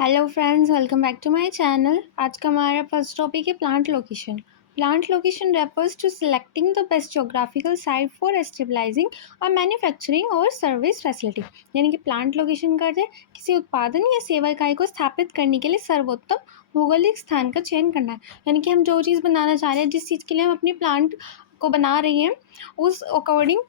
Hello friends, welcome back to my channel. आज का हमारा फर्स्ट टॉपिक है plant location. Plant location refers to selecting the best geographical site for stabilising और manufacturing और service facility. यानी कि plant location करते किसी उत्पादन या सेवा इकाई को स्थापित करने के लिए सर्वोत्तम भौगोलिक स्थान का चयन करना है। यानी कि हम जो चीज़ बनाना चाह रहे हैं, जिस चीज़ के लिए हम अपनी प्लांट को बना रहे हैं, उस अकॉर्डिंग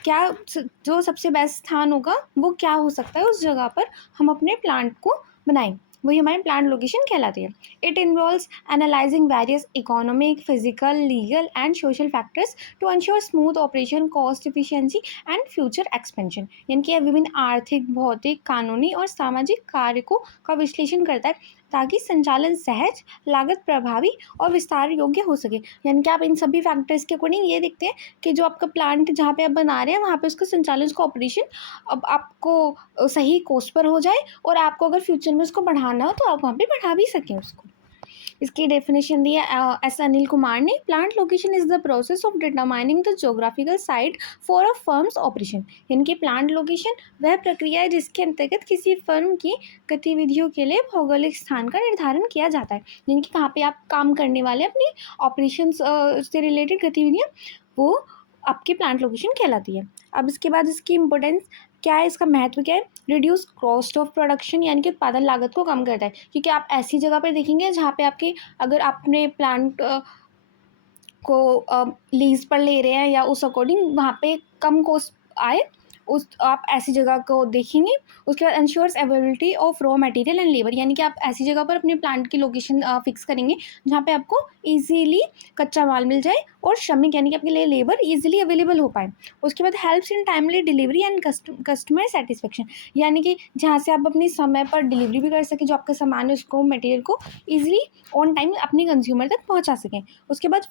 क्या जो सबसे बेस्ट स्थान होगा वो क्या हो सकता है, उस जगह पर हम अपने प्लांट को बनाएं, वही हमारी प्लांट लोकेशन कहलाती है। It involves analysing various economic, physical, legal and social factors to ensure smooth operation, cost efficiency and future expansion. यानी कि विभिन्न आर्थिक, भौतिक, कानूनी और सामाजिक कारकों का विश्लेषण करता है ताकि संचालन सहज, लागत प्रभावी और विस्तार योग्य हो सके। यानी कि आप इन सभी फैक्टर्स के अकॉर्डिंग ये देखते हैं कि जो आपका प्लांट जहाँ पे आप बना रहे हैं वहाँ पे उसका संचालन, उसका ऑपरेशन अब आपको सही कोस्ट पर हो जाए, और आपको अगर फ्यूचर में उसको बढ़ाना हो तो आप वहाँ पे बढ़ा भी सकें उसको। इसकी डेफिनेशन दी है एस अनिल कुमार ने। Plant location is the process of determining the geographical site for a firms operation. यानी कि प्लांट लोकेशन वह प्रक्रिया है जिसके अंतर्गत किसी फर्म की गतिविधियों के लिए भौगोलिक स्थान का निर्धारण किया जाता है। यानी कि कहाँ पे आप काम करने वाले अपनी ऑपरेशन से रिलेटेड गतिविधियाँ, वो आपकी प्लांट लोकेशन कहलाती है। अब इसके बाद इसकी इम्पोर्टेंस क्या है, इसका महत्व क्या है। रिड्यूस कॉस्ट ऑफ प्रोडक्शन, यानी कि उत्पादन लागत को कम करता है, क्योंकि आप ऐसी जगह पर देखेंगे जहाँ पे आपकी, अगर आपने प्लांट को लीज पर ले रहे हैं या उस अकॉर्डिंग वहाँ पे कम कॉस्ट आए, उस आप ऐसी जगह को देखेंगे। उसके बाद ensures availability of raw material and labour, यानी कि आप ऐसी जगह पर अपने प्लांट की लोकेशन फिक्स करेंगे जहाँ पे आपको इजीली कच्चा माल मिल जाए और श्रमिक, यानी कि आपके लिए लेबर इजीली अवेलेबल हो पाए। उसके बाद helps in timely delivery and customer satisfaction, यानी कि जहाँ से आप अपनी समय पर डिलीवरी भी कर सकें, जो आपका सामान है उसको, मटेरियल को ईजिली ऑन टाइम अपने कंज्यूमर तक पहुँचा सकें। उसके बाद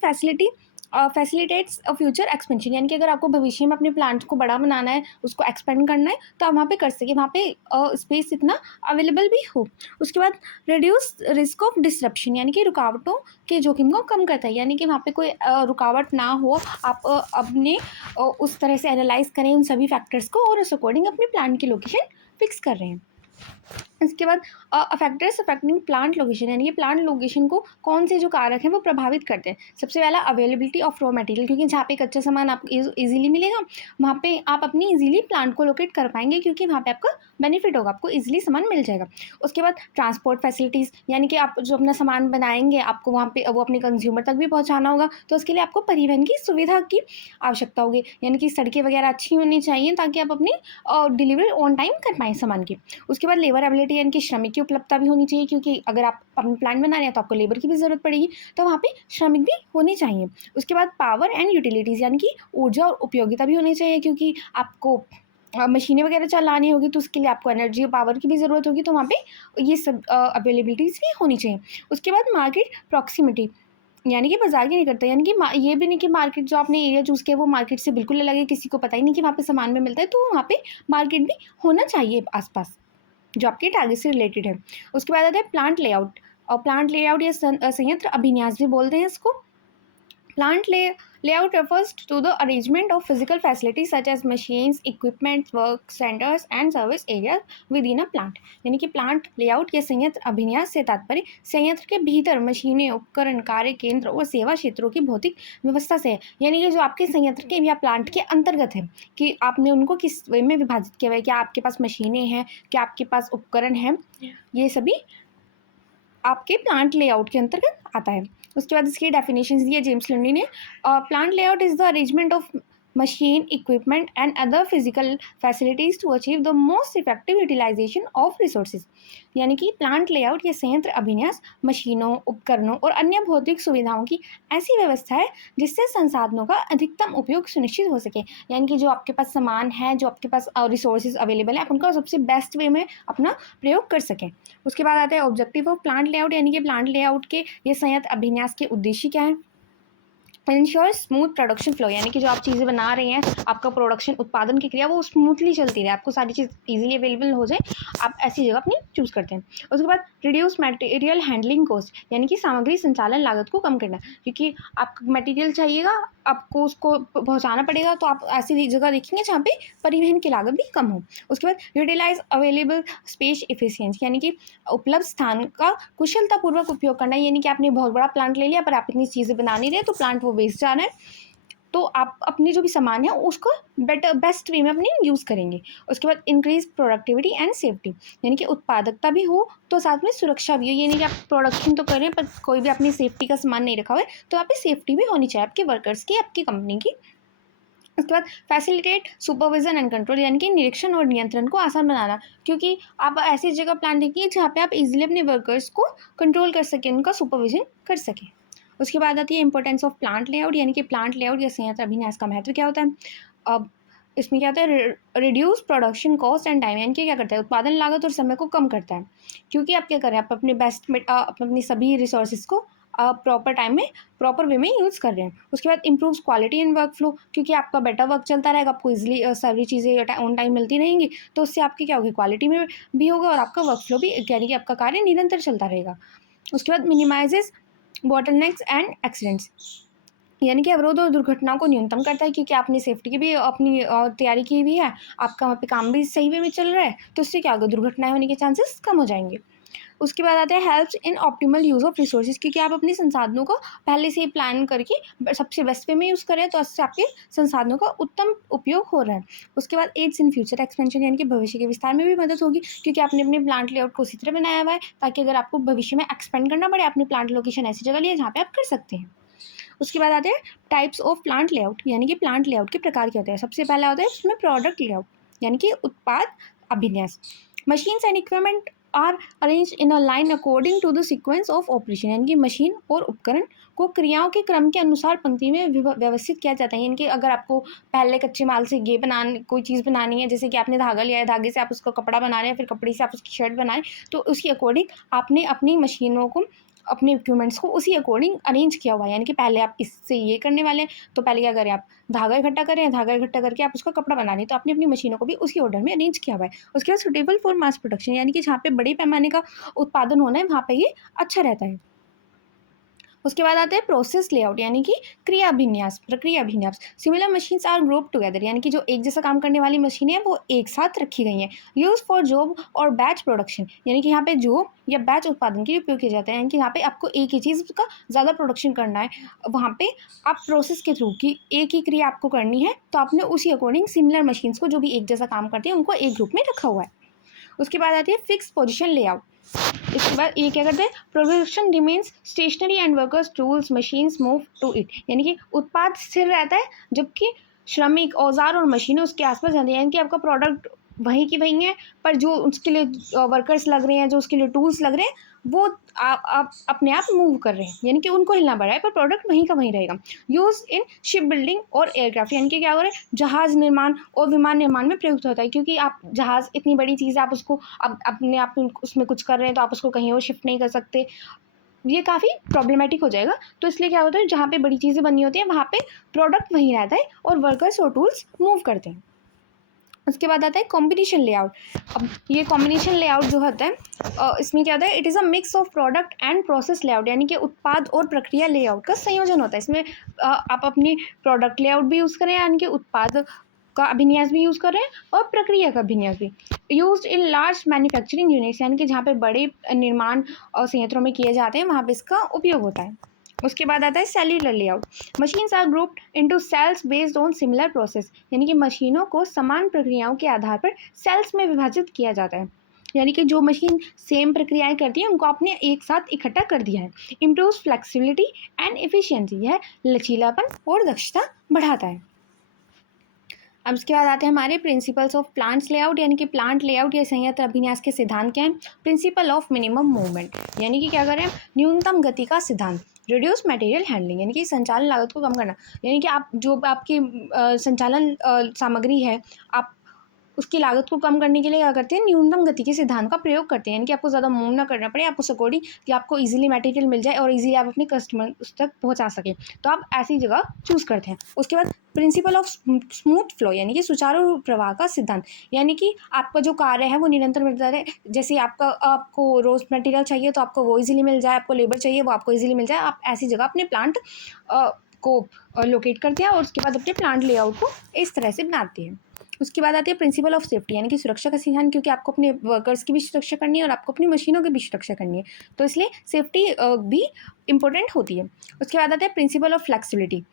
फैसिलिटेट्स फ्यूचर एक्सपेंशन, यानी कि अगर आपको भविष्य में अपने प्लांट को बड़ा बनाना है, उसको एक्सपेंड करना है, तो आप वहाँ पे कर सकें, वहाँ पे स्पेस इतना अवेलेबल भी हो। उसके बाद रिड्यूस रिस्क ऑफ डिसरप्शन, यानी कि रुकावटों के जोखिम को कम करता है। यानी कि वहाँ पे कोई रुकावट ना हो, आप अपने उस तरह से एनालाइज करें उन सभी फैक्टर्स को और उस अकॉर्डिंग अपने प्लांट की लोकेशन फिक्स कर रहे हैं। इसके बाद फैक्टर्स अफेक्टिंग प्लांट लोकेशन, यानी कि प्लांट लोकेशन को कौन से जो कारक हैं वो प्रभावित करते हैं। सबसे पहला अवेलेबिलिटी ऑफ रॉ मटेरियल, क्योंकि जहाँ पे कच्चा सामान आपको इजीली मिलेगा, वहाँ पे आप अपनी इजीली प्लांट को लोकेट कर पाएंगे, क्योंकि वहाँ पे आपका बेनिफिट होगा, आपको इजीली सामान मिल जाएगा। उसके बाद ट्रांसपोर्ट फैसिलिटीज़, यानी कि आप जो अपना सामान बनाएंगे आपको वहाँ पे वो अपने कंज्यूमर तक भी पहुँचाना होगा, तो उसके लिए आपको परिवहन की सुविधा की आवश्यकता होगी। यानी कि सड़कें वगैरह अच्छी होनी चाहिए ताकि आप अपनी डिलीवरी ऑन टाइम कर पाएँ सामान की। उसके बाद लेबर एबिलिटी, यानी कि श्रमिक की उपलब्धता भी होनी चाहिए, क्योंकि अगर आप अपना प्लांट बना रहे हैं तो आपको लेबर की भी ज़रूरत पड़ेगी, तो वहाँ पे श्रमिक भी होने चाहिए। उसके बाद पावर एंड यूटिलिटीज़, यानी कि ऊर्जा और उपयोगिता भी होनी चाहिए, क्योंकि आपको मशीनें वगैरह चलानी होगी तो उसके लिए आपको एनर्जी और पावर की भी ज़रूरत होगी, तो वहाँ पे ये सब अवेलेबिलिटीज़ भी होनी चाहिए। उसके बाद मार्केट प्रॉक्सिमिटी, यानी कि बाजार की निकटता, यानी कि ये भी नहीं कि मार्केट जो आपने एरिया चूज़ किया वो मार्केट से बिल्कुल अलग है, किसी को पता ही नहीं कि वहाँ पे सामान भी मिलता है, तो वहाँ पे मार्केट भी होना चाहिए आसपास जो आपके टारगेट से रिलेटेड है। उसके बाद आता है प्लांट लेआउट, और प्लांट लेआउट या संयंत्र अभिन्यास भी बोलते हैं इसको। Plant layout refers to the arrangement of physical facilities such as machines, equipment, work centers and service areas within a plant। यानी कि प्लांट लेआउट या संयंत्र अभिन्यास से तात्पर्य संयंत्र के भीतर मशीनें, उपकरण, कार्य केंद्र और सेवा क्षेत्रों की भौतिक व्यवस्था से है। यानी कि जो आपके संयंत्र के या प्लांट के अंतर्गत है कि आपने उनको किस वे में विभाजित किया हुआ है, क्या आपके पास मशीनें हैं, क्या आपके पास उपकरण हैं, ये सभी आपके प्लांट लेआउट के अंतर्गत आता है। उसके बाद इसकी डेफिनेशन दी है जेम्स लंडी ने। Plant layout is the arrangement of machine, equipment and other physical facilities to achieve the most effective utilisation of resources. यानी कि प्लांट लेआउट या संयंत्र अभिन्यास मशीनों, उपकरणों और अन्य भौतिक सुविधाओं की ऐसी व्यवस्था है जिससे संसाधनों का अधिकतम उपयोग सुनिश्चित हो सके। यानी कि जो आपके पास सामान है, जो आपके पास रिसोर्सेज अवेलेबल है, आप उनका सबसे बेस्ट वे में अपना प्रयोग कर सकें। उसके बाद आता है ऑब्जेक्टिव ऑफ प्लांट लेआउट, यानी कि प्लांट लेआउट के ये संयंत्र अभिन्यास के उद्देश्य क्या है। इंश्योर स्मूथ प्रोडक्शन फ्लो, यानी कि जो आप चीज़ें बना रहे हैं, आपका प्रोडक्शन उत्पादन की क्रिया वो स्मूथली चलती रहे, आपको सारी चीज़ इजीली अवेलेबल हो जाए, आप ऐसी जगह अपनी चूज़ करते हैं। उसके बाद रिड्यूस मटेरियल हैंडलिंग कॉस्ट, यानी कि सामग्री संचालन लागत को कम करना, क्योंकि आपको मटेरियल चाहिएगा, आपको उसको पहुँचाना पड़ेगा, तो आप ऐसी जगह देखेंगे जहाँ पे परिवहन की लागत भी कम हो। उसके बाद यूटिलाइज अवेलेबल स्पेस एफिशिएंसी, यानी कि उपलब्ध स्थान का कुशलतापूर्वक उपयोग करना, यानी कि आपने बहुत बड़ा प्लांट ले लिया पर आप इतनी चीज़ें बना नहीं रहे, तो प्लांट वो वेस्ट जा रहा है, तो आप अपनी जो भी सामान है उसको बेस्ट वे में अपने यूज़ करेंगे। उसके बाद इंक्रीज प्रोडक्टिविटी एंड सेफ्टी, यानी कि उत्पादकता भी हो तो साथ में सुरक्षा भी हो, ये नहीं कि आप प्रोडक्शन तो कर रहे हैं पर कोई भी अपनी सेफ्टी का सामान नहीं रखा हुआ है, तो आप सेफ्टी भी होनी चाहिए आपके वर्कर्स की, आपकी कंपनी की। उसके बाद फैसिलिटेट सुपरविजन एंड कंट्रोल, यानी कि निरीक्षण और नियंत्रण को आसान बनाना, क्योंकि आप ऐसी जगह प्लान देखिए जहाँ पे आप इजीली अपने वर्कर्स को कंट्रोल कर सकें, उनका सुपरविजन कर सकें। उसके बाद आती है इंपॉर्टेंस ऑफ प्लांट लेआउट, यानी कि प्लांट लेआउट या संयंत्र अभिन्यास का महत्व क्या होता है। अब इसमें क्या होता है, reduce production cost and time, यानी कि क्या करता है, उत्पादन लागत और समय को कम करता है, क्योंकि आप क्या करें, आप अपने अपनी सभी रिसोर्सेज को प्रॉपर टाइम में प्रॉपर वे में यूज़ कर रहे हैं। उसके बाद improves quality and work flow, क्योंकि आपका बेटर वर्क चलता रहेगा, आपको इजीली सारी चीज़ें ऑन टाइम मिलती रहेंगी, तो उससे आपकी क्या होगी, क्वालिटी में भी होगा और आपका वर्क फ्लो भी, यानी कि आपका कार्य निरंतर चलता रहेगा। उसके बाद मिनिमाइजेस बॉटलनेक्स एंड एक्सीडेंट्स, यानी कि अवरोध और दुर्घटनाओं को न्यूनतम करता है, क्योंकि आपने सेफ्टी की भी अपनी तैयारी की भी है, आपका वहाँ पे काम भी सही वे में चल रहा है, तो उससे क्या होगा, दुर्घटनाएं होने के चांसेस कम हो जाएंगे। उसके बाद आते हैं helps in optimal use of resources, क्योंकि आप अपने संसाधनों को पहले से ही प्लान करके सबसे बेस्ट वे में यूज़ करें, तो उससे आपके संसाधनों का उत्तम उपयोग हो रहा है। उसके बाद एड्स इन फ्यूचर एक्सपेंशन, यानी कि भविष्य के विस्तार में भी मदद होगी, क्योंकि आपने अपने प्लांट लेआउट को उसी तरह बनाया हुआ है ताकि अगर आपको भविष्य में एक्सपेंड करना पड़े, अपनी प्लांट लोकेशन ऐसी जगह लिए जहाँ पे आप कर सकते हैं। उसके बाद आते हैं टाइप्स ऑफ प्लांट लेआउट, यानी कि प्लांट लेआउट के प्रकार क्या होते हैं। सबसे पहला होता है इसमें प्रोडक्ट लेआउट, यानी कि उत्पाद अभिन्यास, machines and equipment are arrange in a line according to the sequence of operation, यानी कि मशीन और उपकरण को क्रियाओं के क्रम के अनुसार पंक्ति में व्यवस्थित किया जाता है। यानी कि अगर आपको पहले कच्चे माल से ये बनाने कोई चीज़ बनानी है, जैसे कि आपने धागा लिया है, धागे से आप उसको कपड़ा बना रहे हैं, फिर कपड़े से आप उसकी शर्ट बनाएं, तो उसके अकॉर्डिंग आपने अपनी मशीनों को, अपने इक्विपमेंट्स को उसी अकॉर्डिंग अरेंज किया हुआ है। यानी कि पहले आप इससे ये करने वाले हैं, तो पहले क्या करें, आप धागा इकट्ठा करें, धागा इकट्ठा करके आप उसका कपड़ा बना रहे हैं, तो आपने अपनी मशीनों को भी उसी ऑर्डर में अरेंज किया हुआ है। उसके बाद सुटेबल फॉर मास प्रोडक्शन, यानी कि जहाँ पे बड़े पैमाने का उत्पादन होना है वहाँ पे ये अच्छा रहता है। उसके बाद आते हैं प्रोसेस लेआउट, यानी कि क्रिया अभिन्यास, प्रक्रिया अभिन्यास। Similar machines are group together, यानी कि जो एक जैसा काम करने वाली मशीनें हैं वो एक साथ रखी गई हैं। यूज फॉर जॉब और बैच प्रोडक्शन, यानी कि यहाँ पे जॉब या बैच उत्पादन के लिए उपयोग किया जाता है, यानी कि यहाँ पे आपको एक ही चीज़ का ज़्यादा प्रोडक्शन करना है, वहाँ पे आप प्रोसेस के थ्रू की एक ही क्रिया आपको करनी है, तो आपने उसी अकॉर्डिंग सिमिलर मशीन्स को जो भी एक जैसा काम करती है उनको एक ग्रुप में रखा हुआ है। उसके बाद आती है फिक्स पोजिशन लेआउट। इसके बाद ये क्या करते हैं, production remains stationary and workers tools machines move to it, यानी कि उत्पाद स्थिर रहता है जबकि श्रमिक औजार और मशीनें उसके आसपास जाती हैं, यानी कि आपका प्रोडक्ट वहीं की वहीं है, पर जो उसके लिए वर्कर्स लग रहे हैं, जो उसके लिए टूल्स लग रहे हैं, वो आप अपने आप मूव कर रहे हैं, यानी कि उनको हिलना पड़ रहा है, पर प्रोडक्ट वहीं का वहीं रहेगा। यूज इन शिप बिल्डिंग और एयरक्राफ्ट, यानी कि क्या हो रहा है, जहाज़ निर्माण और विमान निर्माण में प्रयुक्त होता है, क्योंकि आप जहाज़ इतनी बड़ी चीज़ है, आप उसको अब अपने आप उसमें कुछ कर रहे हैं, तो आप उसको कहीं और शिफ्ट नहीं कर सकते, ये काफ़ी प्रॉब्लमेटिक हो जाएगा, तो इसलिए क्या होता है, जहाँ पे बड़ी चीज़ें बननी होती है वहाँ पे प्रोडक्ट वहीं रहता है और वर्कर्स और टूल्स मूव करते हैं। उसके बाद आता है कॉम्बिनेशन लेआउट। अब ये कॉम्बिनेशन लेआउट जो होता है, इसमें क्या होता है, it is a mix of product and process layout, यानी कि उत्पाद और प्रक्रिया लेआउट का संयोजन होता है। इसमें आप अपनी प्रोडक्ट लेआउट भी यूज़ करें, यानी कि उत्पाद का अभिन्यास भी यूज़ कर रहे हैं और प्रक्रिया का अभिन्यास भी। Use in large manufacturing units, यानी कि जहाँ पे बड़े निर्माण संयंत्रों में किए जाते हैं वहाँ पे इसका उपयोग होता है। उसके बाद आता है cellular layout. Machines are grouped into cells based on similar process, यानी कि मशीनों को समान प्रक्रियाओं के आधार पर सेल्स में विभाजित किया जाता है, यानी कि जो मशीन सेम प्रक्रियाएं करती है उनको आपने एक साथ इकट्ठा कर दिया है। इम्प्रूव्स फ्लेक्सिबिलिटी एंड एफिशिएंसी, यह लचीलापन और दक्षता बढ़ाता है। अब उसके बाद आते हैं हमारे प्रिंसिपल्स ऑफ प्लांट्स लेआउट, यानी कि प्लांट लेआउट या संयंत्र अभिन्यास के सिद्धांत क्या हैं। प्रिंसिपल ऑफ मिनिमम मूवमेंट, यानी कि क्या करें, न्यूनतम गति का सिद्धांत। रिड्यूस मटेरियल हैंडलिंग, यानी कि संचालन लागत को कम करना, यानी कि आप जो आपकी संचालन सामग्री है, आप उसकी लागत को कम करने के लिए क्या करते हैं, न्यूनतम गति के सिद्धांत का प्रयोग करते हैं, यानी कि आपको ज़्यादा मूव ना करना पड़े, आप उस अकॉर्डिंग कि आपको ईजिली मटेरियल मिल जाए और ईजिली आप अपने कस्टमर उस तक पहुंचा सकें, तो आप ऐसी जगह चूज़ करते हैं। उसके बाद प्रिंसिपल ऑफ स्मूथ फ्लो, यानी कि सुचारू प्रवाह का सिद्धांत, यानी कि आपका जो कार्य है वो निरंतर मिलता रहे। जैसे आपको रोज मटेरियल चाहिए तो आपको वो ईजिली मिल जाए, आपको लेबर चाहिए वो आपको ईजिली मिल जाए, आप ऐसी जगह अपने प्लांट को लोकेट करते हैं और उसके बाद अपने प्लांट लेआउट को इस तरह से बनाते हैं। उसके बाद आती है प्रिंसिपल ऑफ सेफ्टी, यानी कि सुरक्षा का सिद्धांत, क्योंकि आपको अपने वर्कर्स की भी सुरक्षा करनी है और आपको अपनी मशीनों की भी सुरक्षा करनी है, तो इसलिए सेफ्टी भी इंपॉर्टेंट होती है। उसके बाद आता है प्रिंसिपल ऑफ फ्लेक्सिबिलिटी,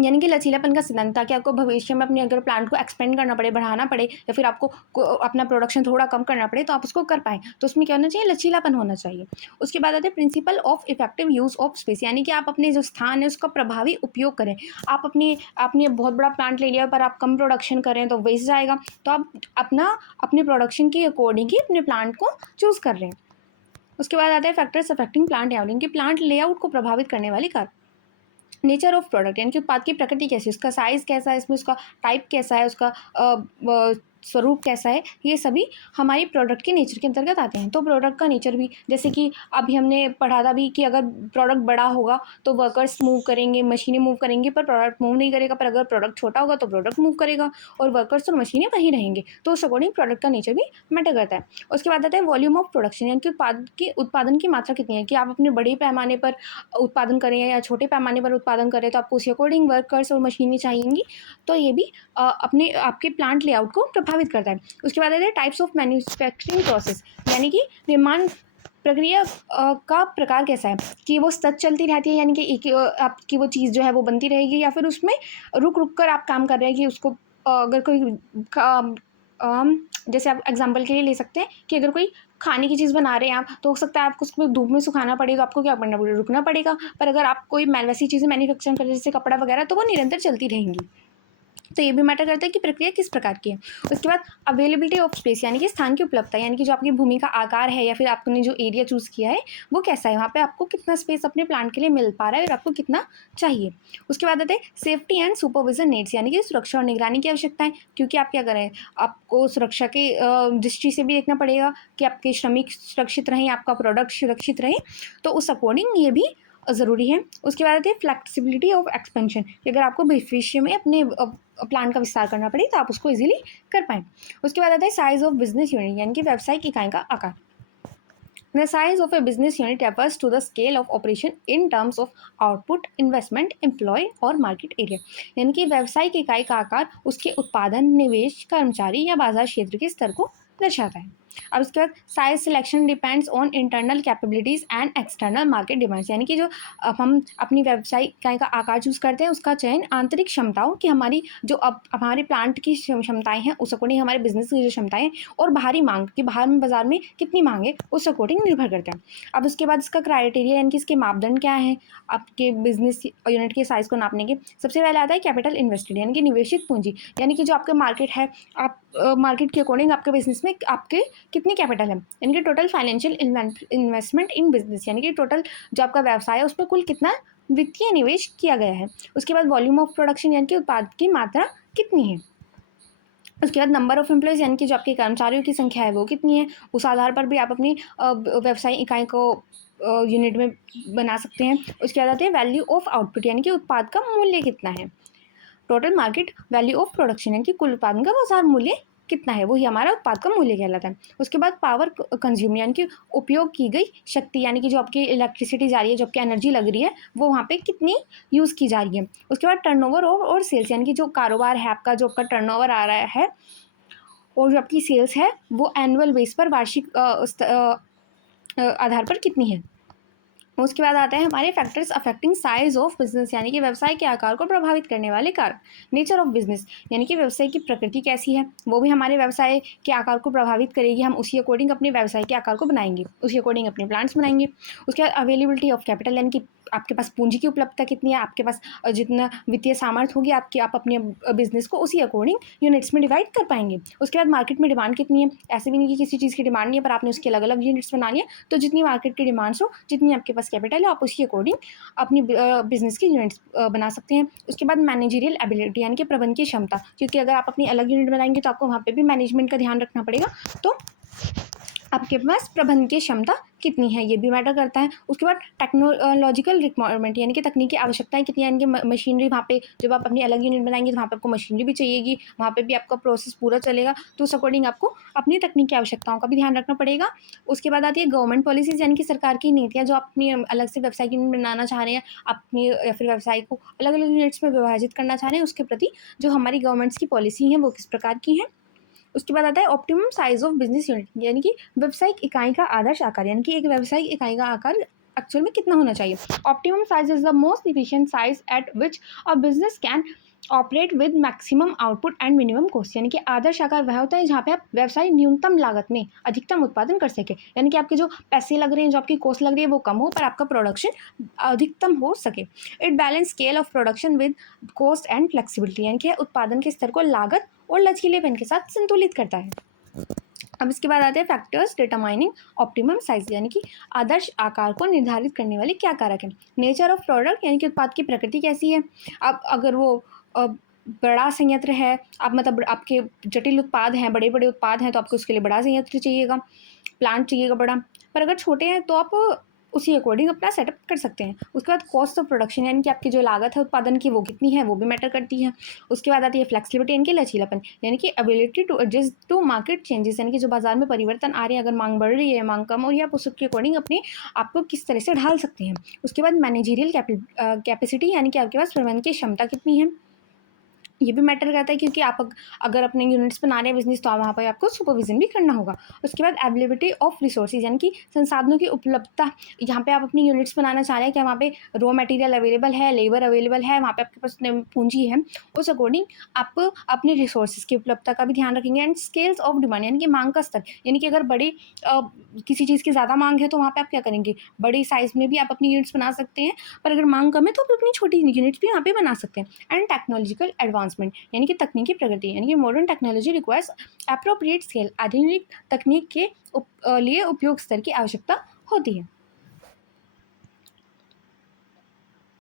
यानी कि लचीलापन का सिद्धांत, ताकि आपको भविष्य में अपने अगर प्लांट को एक्सपेंड करना पड़े, बढ़ाना पड़े, या फिर आपको अपना प्रोडक्शन थोड़ा कम करना पड़े तो आप उसको कर पाएँ, तो उसमें क्या होना चाहिए, लचीलापन होना चाहिए। उसके बाद आते हैं principle of effective use of space, यानी कि आप अपने जो स्थान है उसका प्रभावी उपयोग करें। आपने बहुत बड़ा प्लांट ले लिया पर आप कम प्रोडक्शन करें तो वेस्ट जाएगा, तो आप अपने प्रोडक्शन के अकॉर्डिंग ही अपने प्लांट को चूज़ कर रहे हैं। उसके बाद आता है फैक्टर्स अफेक्टिंग प्लांट लेआउट, यानी कि प्लांट लेआउट को प्रभावित करने वाले कारक। नेचर ऑफ प्रोडक्ट, यानी कि उत्पाद की प्रकृति कैसी है, उसका साइज़ कैसा है, इसमें उसका टाइप कैसा है, उसका स्वरूप कैसा है, ये सभी हमारी प्रोडक्ट के नेचर के अंतर्गत आते हैं। तो प्रोडक्ट का नेचर भी, जैसे कि अभी हमने पढ़ा था भी कि अगर प्रोडक्ट बड़ा होगा तो वर्कर्स मूव करेंगे, मशीनें मूव करेंगी, पर प्रोडक्ट मूव नहीं करेगा। पर अगर प्रोडक्ट छोटा होगा तो प्रोडक्ट मूव करेगा और वर्कर्स और मशीनें वहीं रहेंगे। तो उस अकॉर्डिंग प्रोडक्ट का नेचर भी मैटर करता है। उसके बाद आता है वॉल्यूम ऑफ प्रोडक्शन, यानी कि उत्पादन की मात्रा कितनी है, कि आप अपने बड़े पैमाने पर उत्पादन करें या छोटे पैमाने पर उत्पादन करें, तो आपको उसी अकॉर्डिंग वर्कर्स और मशीनें चाहिएंगी। तो ये भी अपने आपके प्लांट लेआउट को प्रभावित करता है। उसके बाद आते हैं टाइप्स ऑफ मैन्युफैक्चरिंग प्रोसेस, यानी कि निर्माण प्रक्रिया का प्रकार कैसा है, कि वो सतत चलती रहती है, यानी कि आपकी वो चीज़ जो है वो बनती रहेगी, या फिर उसमें रुक रुक कर आप काम कर रहे हैं, कि उसको अगर कोई जैसे आप एग्जांपल के लिए ले सकते हैं कि अगर कोई खाने की चीज़ बना रहे हैं आप, तो हो सकता है आपको उसको धूप में सुखाना पड़ेगा, आपको क्या करना पड़ेगा, रुकना पड़ेगा। पर अगर आप कोई वैसी चीज़ें मैन्युफैक्चरिंग कर रहे हैं जैसे कपड़ा वगैरह, तो वो निरंतर चलती रहेंगी। तो ये भी मैटर करता है कि प्रक्रिया किस प्रकार की है। उसके बाद अवेलेबिलिटी ऑफ स्पेस, यानी कि स्थान की उपलब्धता, यानी कि जो आपकी भूमि का आकार है या फिर आपने जो एरिया चूज़ किया है वो कैसा है, वहाँ पे आपको कितना स्पेस अपने प्लांट के लिए मिल पा रहा है और आपको कितना चाहिए। उसके बाद आते हैं सेफ्टी एंड सुपरविजन नीड्स, यानी कि सुरक्षा और निगरानी की आवश्यकता है, क्योंकि आप क्या करें, आपको सुरक्षा के दृष्टि से भी देखना पड़ेगा कि आपके श्रमिक सुरक्षित रहें, आपका प्रोडक्ट सुरक्षित रहे, तो उस अकॉर्डिंग ये भी ज़रूरी है। उसके बाद आती है फ्लेक्सिबिलिटी ऑफ एक्सपेंशन, कि अगर आपको भविष्य में अपने प्लान का विस्तार करना पड़े तो आप उसको इजीली कर पाएँ। उसके बाद आता है साइज़ ऑफ बिजनेस यूनिट, यानी कि व्यावसायिक इकाई का आकार। The size of a business unit refers to the scale of operation in terms of output, investment, employee और market area, यानी कि व्यावसायिक इकाई का आकार उसके उत्पादन, निवेश, कर्मचारी या बाजार क्षेत्र के स्तर को दर्शाता है। अब उसके बाद size selection depends on internal capabilities and external market demands, यानी कि जो अब हम अपनी व्यावसायिक इकाई का आकार चूज़ करते हैं उसका चयन आंतरिक क्षमताओं की, हमारी जो अब हमारे प्लांट की क्षमताएं हैं उस अकॉर्डिंग, हमारे बिजनेस की जो क्षमताएं हैं, और बाहरी मांग कि बाहर में बाजार में कितनी मांग है उस अकॉर्डिंग निर्भर करता है। अब उसके बाद इसका क्राइटेरिया, यानी कि इसके मापदंड क्या है आपके बिजनेस यूनिट के साइज़ को नापने के। सबसे पहले आता है कैपिटल इन्वेस्टेड, यानी कि निवेशित पूंजी, यानी कि जो आपका मार्केट है, आप मार्केट के अकॉर्डिंग आपके बिजनेस में आपके कितनी कैपिटल है, यानी कि total financial investment in business, यानी कि टोटल जो आपका व्यवसाय है उसमें कुल कितना वित्तीय निवेश किया गया है। उसके बाद वॉल्यूम ऑफ प्रोडक्शन, यानी कि उत्पाद की मात्रा कितनी है। उसके बाद नंबर ऑफ एम्प्लॉयज़, यानी कि जो आपके कर्मचारियों की संख्या है वो कितनी है, उस आधार पर भी आप अपनी व्यवसायिक इकाई को यूनिट में बना सकते हैं। उसके बाद आते हैं वैल्यू ऑफ आउटपुट, यानी कि उत्पाद का मूल्य कितना है। Total market value of production, यानी कि कुल उत्पादन का बाजार मूल्य कितना है, वही हमारा उत्पाद का मूल्य कहलाता है। उसके बाद पावर कंज्यूम, यानी कि उपयोग की गई शक्ति, यानी कि जो आपकी इलेक्ट्रिसिटी जा रही है, जो आपकी एनर्जी लग रही है वो वहाँ पे कितनी यूज़ की जा रही है। उसके बाद टर्नओवर और सेल्स, यानी कि जो कारोबार है आपका, जो आपका टर्नओवर आ रहा है और जो आपकी सेल्स है वो एनुअल बेस पर, वार्षिक आधार पर कितनी है। उसके बाद आते हैं हमारे factors affecting size of business, यानी कि व्यवसाय के आकार को प्रभावित करने वाले कारक। नेचर ऑफ बिजनेस, यानी कि व्यवसाय की प्रकृति कैसी है, वो भी हमारे व्यवसाय के आकार को प्रभावित करेगी। हम उसी अकॉर्डिंग अपने व्यवसाय के आकार को बनाएंगे, उसी अकॉर्डिंग अपने प्लांट्स बनाएंगे। उसके बाद अवेलेबिलिटी ऑफ कैपिटल, यानी कि आपके पास पूंजी की उपलब्धता कितनी है, आपके पास जितना वित्तीय सामर्थ्य होगी आपकी, आप अपने बिजनेस को उसी अकॉर्डिंग यूनिट्स में डिवाइड कर पाएंगे। उसके बाद मार्केट में डिमांड कितनी है, ऐसे भी नहीं कि किसी चीज़ की डिमांड नहीं है पर आपने उसके अलग अलग यूनिट्स बना लिया, तो जितनी मार्केट की डिमांड्स हो, जितनी आपके पास पास कैपिटल है, आप उसके अकॉर्डिंग अपनी बिजनेस की यूनिट्स बना सकते हैं। उसके बाद मैनेजरियल एबिलिटी यानी कि प्रबंध की क्षमता, क्योंकि अगर आप अपनी अलग यूनिट बनाएंगे तो आपको वहाँ पे भी मैनेजमेंट का ध्यान रखना पड़ेगा, तो आपके पास प्रबंध की क्षमता कितनी है ये भी मैटर करता है। उसके बाद टेक्नोलॉजिकल रिक्वायरमेंट यानी कि तकनीकी आवश्यकताएं कितनी है, यानी कि मशीनरी वहाँ पे जब आप अपनी अलग यूनिट बनाएंगे तो वहाँ पे आपको मशीनरी भी चाहिएगी, वहाँ पे भी आपका प्रोसेस पूरा चलेगा, तो उस अकॉर्डिंग आपको अपनी तकनीकी आवश्यकताओं का भी ध्यान रखना पड़ेगा। उसके बाद आती है गवर्नमेंट पॉलिसीज़ यानी कि सरकार की नीतियाँ, जो आप अपनी अलग से व्यवसाय की यूनिट बनाना चाह रहे हैं, अपनी या फिर व्यवसाय को अलग अलग यूनिट्स में विभाजित करना चाह रहे हैं, उसके प्रति जो हमारी गवर्नमेंट्स की पॉलिसी हैं वो किस प्रकार की हैं। उसके बाद आता है optimum size of business unit यानी कि व्यावसायिक इकाई का आदर्श आकार, यानी कि एक व्यावसायिक इकाई का आकार एक्चुअल में कितना होना चाहिए। Optimum size is the most efficient size eight which a business can operate with maximum output and minimum cost, यानी कि आदर्श आकार वह होता है जहाँ पे आप व्यवसाय न्यूनतम लागत में अधिकतम उत्पादन कर सके, यानी कि आपके जो पैसे लग रहे हैं, जो आपकी कॉस्ट लग रही है वो कम हो पर आपका प्रोडक्शन अधिकतम हो सके। It balance scale of production with cost and flexibility, यानी कि उत्पादन के स्तर को लागत और लचीलेपन के साथ संतुलित करता है। अब इसके बाद आते हैं फैक्टर्स डिटरमाइनिंग ऑप्टिमम साइज, यानी कि आदर्श आकार को निर्धारित करने वाले क्या कारक हैं। नेचर ऑफ प्रोडक्ट यानी कि उत्पाद की प्रकृति कैसी है। अब अगर वो बड़ा संयंत्र है, आप मतलब आपके जटिल उत्पाद हैं, बड़े बड़े उत्पाद हैं, तो आपको उसके लिए बड़ा संयंत्र चाहिएगा, प्लांट चाहिएगा बड़ा। पर अगर छोटे हैं तो आप उसी अकॉर्डिंग अपना सेटअप कर सकते हैं। उसके बाद कॉस्ट ऑफ प्रोडक्शन यानी कि आपकी जो लागत है उत्पादन की वो कितनी है, वो भी मैटर करती है। उसके बाद आती है फ्लेक्सिबिलिटी यानी कि लचीलापन, यानी कि ability to adjust to market changes, यानी कि जो बाजार में परिवर्तन आ रहे हैं, अगर मांग बढ़ रही है, मांग कम हो रही है, आप उसके अकॉर्डिंग अपने आपको किस तरह से ढाल सकते हैं। उसके बाद मैनेजरियल कैपेसिटी यानी कि आपके पास प्रबंधन की क्षमता कितनी है, ये भी मैटर करता है, क्योंकि आप अगर अपने यूनिट्स बना रहे हैं बिजनेस तो वहाँ पर आपको सुपरविजन भी करना होगा। उसके बाद अवेलेबिलिटी ऑफ रिसोर्सेज यानी कि संसाधनों की उपलब्धता, यहाँ पे आप अपनी यूनिट्स बनाना चाह रहे हैं कि वहाँ पे रॉ मटेरियल अवेलेबल है, लेबर अवेलेबल है, वहाँ पे आपके पास पूंजी है, उस अकॉर्डिंग आप अपने रिसोर्सेज की उपलब्धता का भी ध्यान रखेंगे। एंड स्केल्स ऑफ डिमांड यानी कि मांग का स्तर, यानी कि अगर बड़ी किसी चीज़ की ज़्यादा मांग है तो वहाँ पर आप क्या करेंगे, बड़ी साइज़ में भी आप अपनी यूनिट्स बना सकते हैं, पर अगर मांग कम है तो आप अपनी छोटी यूनिट्स भी यहाँ पे बना सकते हैं। एंड टेक्नोलॉजिकल एडवांसमेंट यानी कि तकनीकी प्रगति, यानी कि modern technology requires appropriate scale, आधुनिक तकनीक के लिए उपयोग स्तर की आवश्यकता होती है।